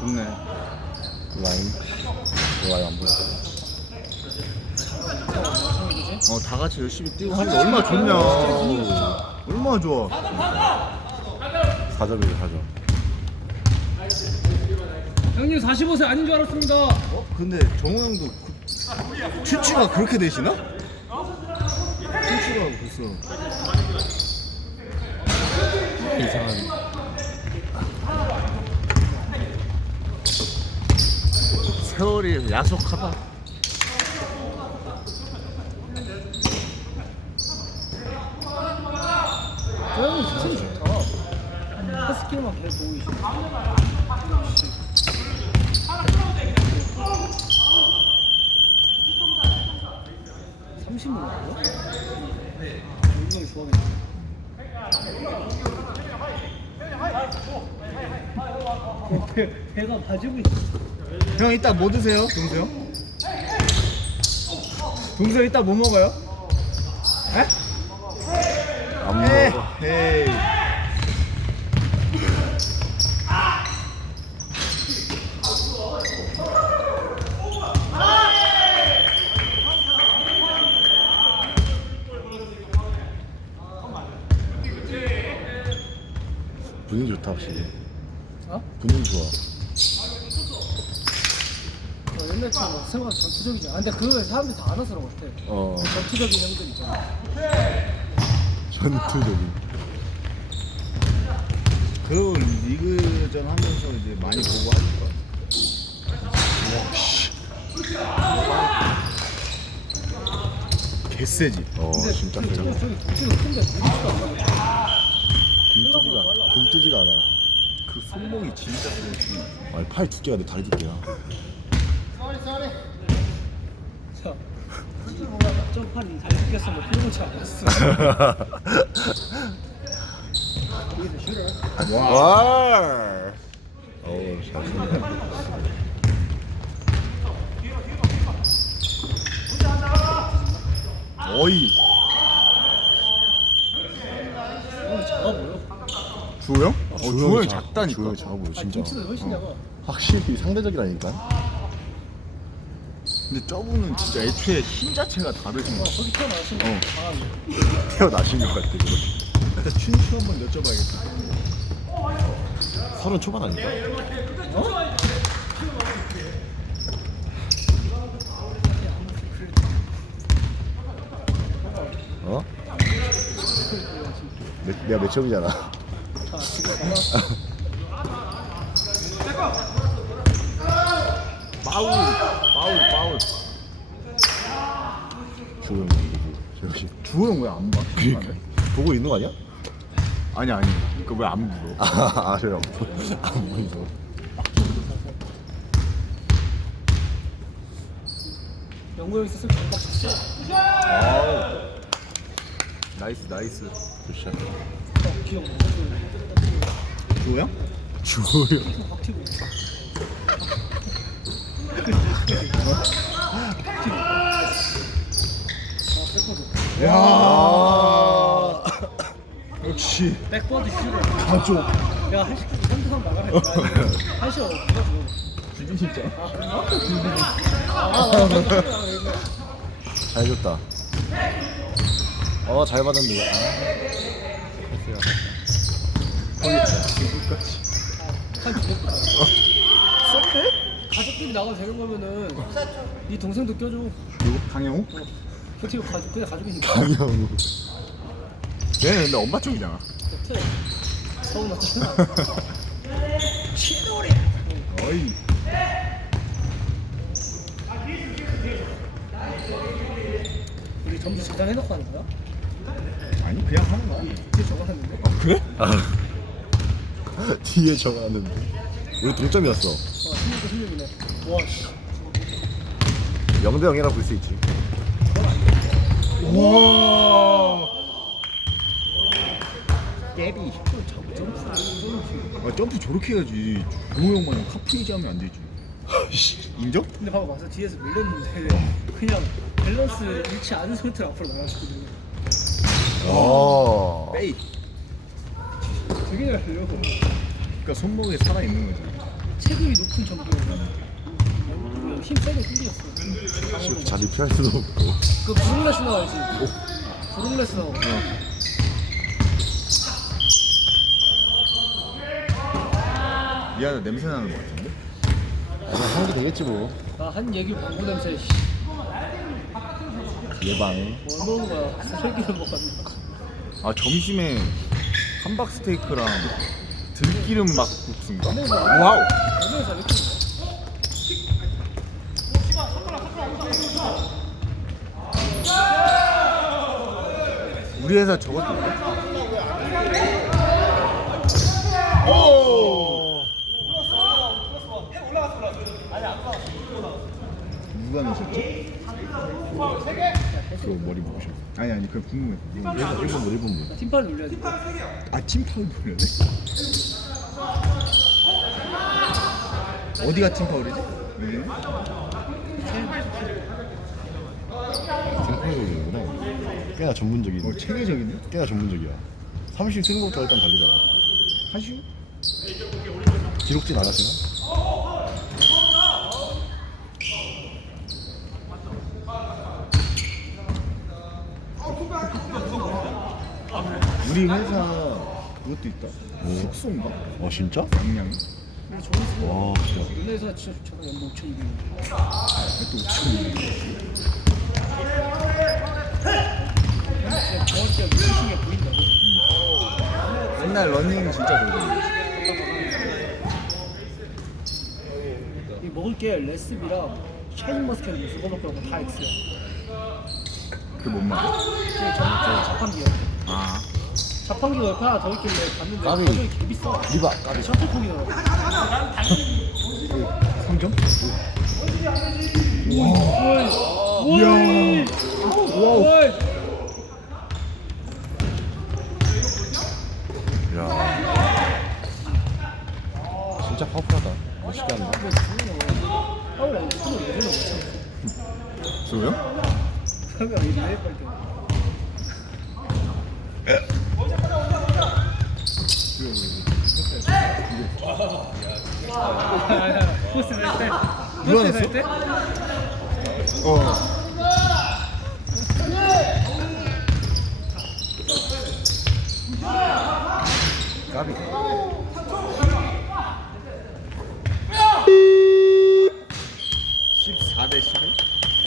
좋네. 라인. 라인 안 보여. 어, 다 같이 열심히 뛰고 하는 게 얼마나 좋냐. 얼마나 좋아. 4점이죠, 4점. 형님 45세 아닌 줄 알았습니다 어? 근데 정우 형도 그, 추추가 그렇게 되시나? 추추가 벌써. 이상한. 세월이 야속하다. 저 형님 스킬 좋다 하 스키만 계속 보고 계시네 30분 나요? 운동이 좋아하겠네 어, 배, 배가 가지고 있어 형 이따 뭐 드세요? 동수 형? 동수 형 이따 뭐 먹어요? 에? 안 에이, 먹어. 에이. 좋다, 확실히. 어? 분위기 좋아. 어, 옛날처럼 생각 전투적이지 아 근데 그거 사람들이 다 알아서 그런 것 같아 어, 전투적인 형들 있잖아 전투적인. 그 리그전 하면서 이제 많이 보고 하니까. 개세지. 어, 근데 진짜 저기 큰데 굶뜨지가, 굶뜨지가 않아. 그 손목이 진짜 세지. 아니, 팔 두께가 내 다리 두께야. 자 뭐가 좀 팔이 잘 죽겠어 뭐 거잘 않았어 여기서 와. 어우, 잘. 어이. 오늘 작아 보여 주호 형? 어, 주호 주호 형이 작- 작다니까. 작아 보여, 아니 진짜. 김치도 훨씬 작아 확실히 상대적이라니까. 근데 저분은 진짜 애초에 힘 자체가 다르신 어거 거기 태어나신 거 어. 강하게 태어나신 것 같아, 그거. 일단 춘추 한번 여쭤봐야겠다. 서른 초반 아닐까? 어? 어? 내, 내가 몇 점이잖아. 자 지금 봐봐 파울, 파울, 파울. 조용 저기 주호 형 왜 안 봐? 그러니까 보고 있는 거 아니야? 아니 아니. 그러니까 왜안 불어? 아, 아 저요. 안 보이죠. 영구 형 있었으면 정박 쳤어 아우. 나이스 나이스. 굿샷. 어 기억 못 주호 형? 조용. 확 튀고 있어 아 백보드 야. 역시 백보드 슈터 가족. 야 한시 3대3 나가네 한시 어가지고 지금 진짜. 아 그런가? 아잘 줬다. 어, 잘 받았는데. 아, 한 죽겠다 썸네? 가족끼리 나가도 되는 거면은 네 동생도 껴줘 누구? 강영우? 어떻게 가족 그냥 가족이니까 강영우. 얘는 근데 엄마 쪽이잖아. 어때? 서운하잖아 어이. 우리 점수 저장해놓고 하는 거야? 아니 그냥 하는 거야. 이게 적어놨는데? 그래? 뒤에 적어놨는데. 우리 동점이었어. 어 16대 16이네 와씨 0대 0이라 볼수 있지. 와. 점프 아 점프 저렇게 해야지. 종호 형 마냥 카프리지 하면 안 되지. 인정? 근데 봐봐 와서 뒤에서 밀렸는데 그냥 밸런스 잃지 않은 상태로 앞으로 나갔거든요 아. 빼이. 되게 잘 들려 그러니까 손목에 살아 있는 거지. 체급이 높은 정도로 힘 세게 숨겼어 자리 피할 수도 없고. 그 브룩레스너 알지? 브룩레스너 미안해 냄새 나는 거 같은데. 아니 하도 되겠지 뭐. 나 한 얘기 광고 냄새 씨, 예방. 뭐 먹은 거야 설기를 먹었나 아 점심에 함박 스테이크랑 들기름 막국수인가? 와우. 오늘 잘했거든 우리 회사 저것도 있네. 오. 누가 넣으셨지? 그 머리 묶으셨. 아니 아니 그 궁금해. 일본 뭐 일본 뭐. 팀파를 놀려야 돼 아 팀 파울 보려네. 어디가 팀 파울이지? 네. 생각해보는구나. 꽤나 전문적인. 어 체계적이네. 꽤나 전문적이야. 30 쓰는 것부터 일단 다르잖아. 하시오. 기록진 않았지만. 우리 회사 그것도 있다. 뭐? 숙소인가? 어 진짜? 양양. 우리 좋은 수와 진짜. 너네에서 진짜 좋잖아 연봉 5천 2백 또5 옛날 러닝 진짜 그러던데. 이 먹을 게 레시피랑 샤인 머스켓 거 먹고 다 X야 그뭔 말이야? 저기 전 저기 자판기야 아. 자판기가 옆에 하나 더 있길래 봤는데 까비. 가격이 개 비싸 리바 까비. 셔틀콕이더라고 상점? 오이 오이 야. 진짜 빨 때. 포스 낼 때. 일어났어? 낼 때. 어.